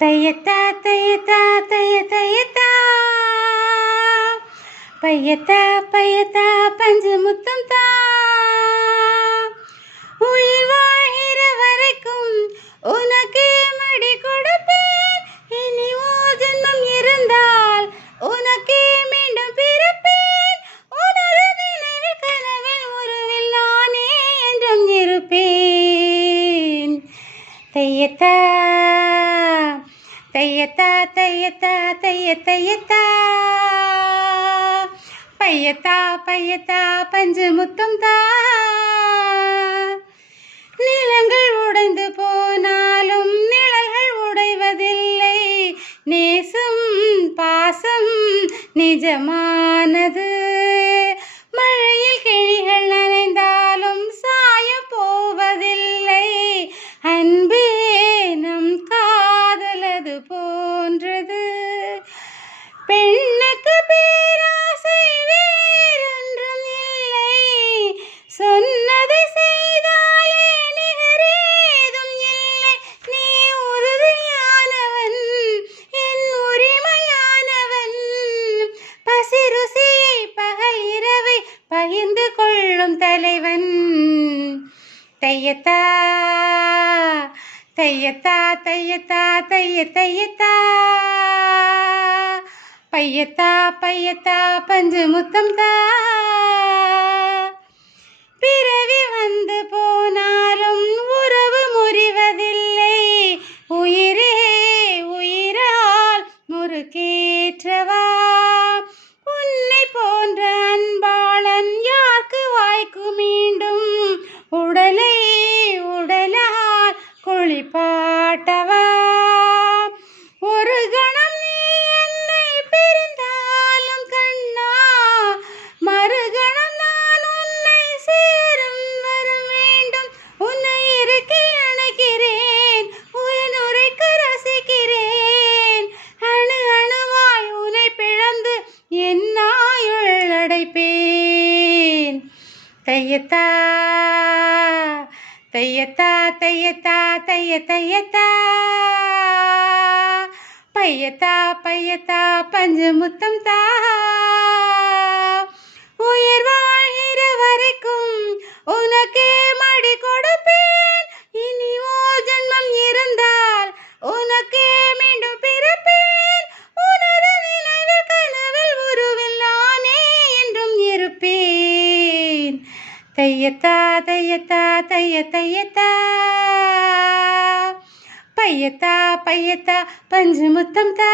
தையத்தா தையத்தா தைய தையத்தா பையத்தா பையத்தா பஞ்சு முத்தம் தா. உயிர் வாழ்கிற வரைக்கும் உனக்கு மடி கொடுப்பேன். இனி ஓ ஜென்மம் இருந்தால் உனக்கே மீண்டும் பிறப்பேன். உனது நினைவில் கனவில் உருவில் நானே என்றும் இருப்பேன். தையத்தா தையத்தா தையத்தா தைய தையத்தா பையத்தா பையத்தா பஞ்சு முத்தம் தா. நிலங்கள் உடைந்து போனாலும் நிழல்கள் உடைவதில்லை. நேசம் பாசம் நிஜமானது. மழையில் கிளிகள் நனைந்தாலும் சாய போவதில்லை. அன்பே நம் காதலது போன்றது. பெண்ணுக்கு பேராசை வேறொன்றும் இல்லை. சொன்னதை செய்தாலே நிகரேதும் இல்லை. நீ உறுதியானவன், என் உரிமையானவன். பசி ருசியை பகல் இரவை பகிர்ந்து கொள்ளும் தலைவன். தையத்தா தையத்தா தையத்தா தைய தையத்தா பையத்தா பையத்தா பஞ்சு முத்தம் தா. பிறவி வந்து போனாலும் உறவு முறிவதில்லை. உயிரே உயிரால் முறுக்கேற்றவா. உன்னை போன்ற அன்பாளன் யாருக்கு வாய்க்கு மீண்டும் உடலை உடலால் குளிப்பாட்டவா. ஒரு கணம் நீ என்னை பிரிந்தாலும் கண்ணா, மறுகணம் நான் உன்னை சேரும் வரம் வேண்டும். உன்னை இறுக்கி அணைக்கிறேன், உன் உரைக்க ரசிக்கிறேன். அணு அணுவாய் உன்னை பிளந்து என் ஆயுள் அடைப்பேன். தையத்தா தையத்தா தையத்தா தைய தையத்தா பையத்தா பையத்தா பஞ்சு முத்தம் தா. உயிர் வாழ்கிற வரைக்கும் உனக்கே மடி கொடுப்பேன். இனி ஓ ஜென்மம் இருந்தால் உனக்கே மீண்டும் பிறப்பேன். உனது நினைவில் கனவில் உருவில் நானே என்றும் இருப்பேன். தையத்தா தையத்தா தைய தையத்தா பையத்தா பையத்தா பஞ்சு முத்தம் தா.